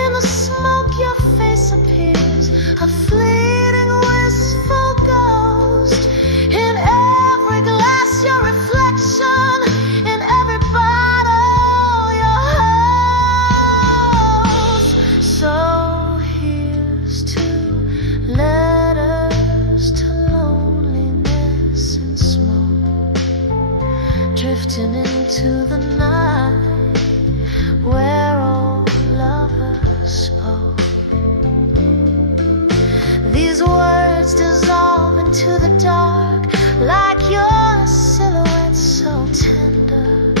In the smoke your face appears, a fleeting wistful ghost. In every glass your reflection, in every bottle your host. So here's to letters to loneliness and smoke, drifting into the night where old lovers spoke. These words dissolve into the dark like your silhouette so tender,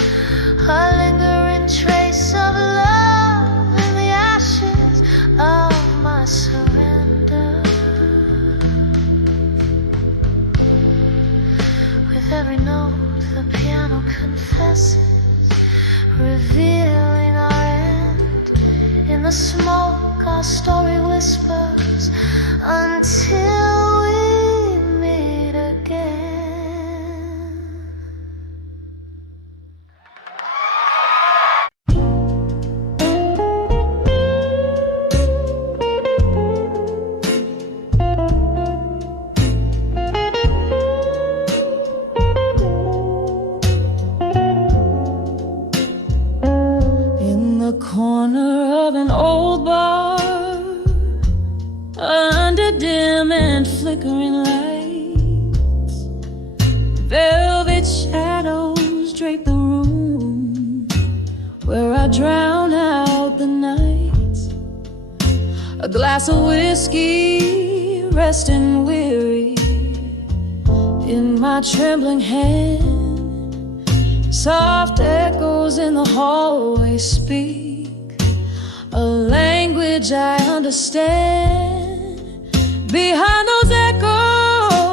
a lingering trace of love in the ashes of my surrender. With every note the piano confesses, revealing our end. In the smoke our story whispers until we meet again. of an old bar, under dim and flickering lights. Velvet shadows drape the room where I drown out the night. A glass of whiskey, resting weary in my trembling hand. Soft echoes in the hallway speak a language I understand. Behind those echoes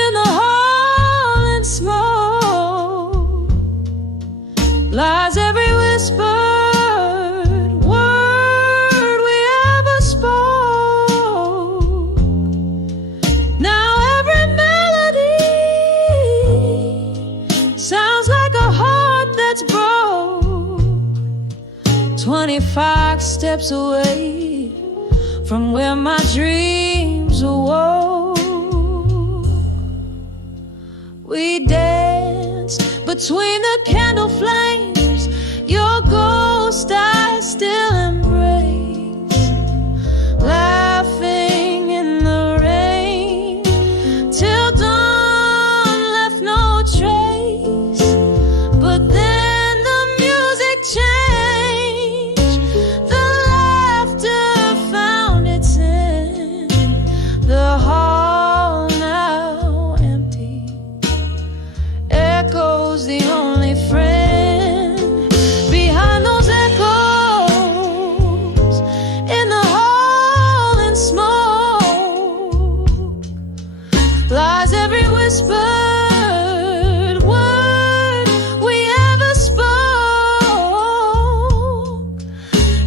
in the hall and smoke lies every whispered word we ever spoke. Now every melody sounds like a heart that's broke. 25 steps away from where my dreams awoke. We danced between the candle flames, your ghost I still embrace, laughing in the rain till dawn left no trace. But then the music changed, the laughter found its end. The hall now empty, echoes the only friend. Behind those echoes in the hall and smoke lies every whispered word we ever spoke.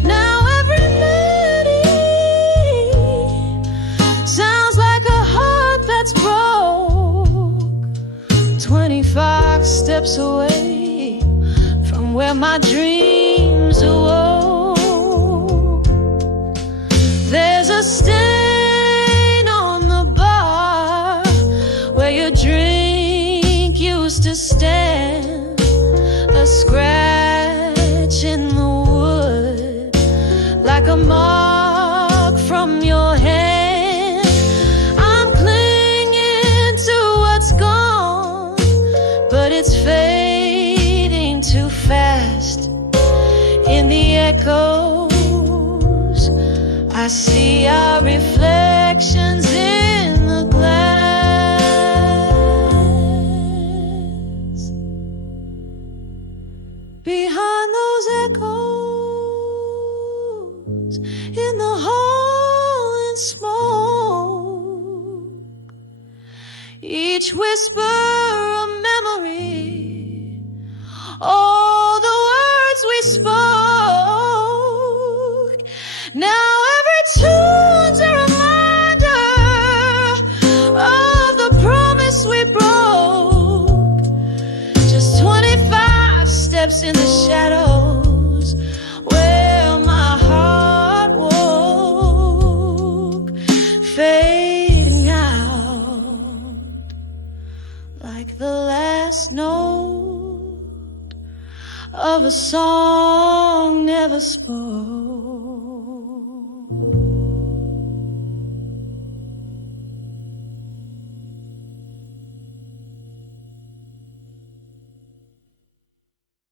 Now every melody sounds like a heart that's broke. 25 steps away from where my dreams awoke. There's a stain on the bar where your drink used to stand, a scratch in the wood like a mark from your hand. I'm clinging to what's gone, but it's fading too fast. In the echoes, I see our reflections in the glass. Behind those echoes in the hall and smoke, each whisper a memory, all the words we spoke. Now every tune's a reminder of the promise we broke. Just 25 steps in the shadows where my heart woke, fading out like the last note of a song never spoke.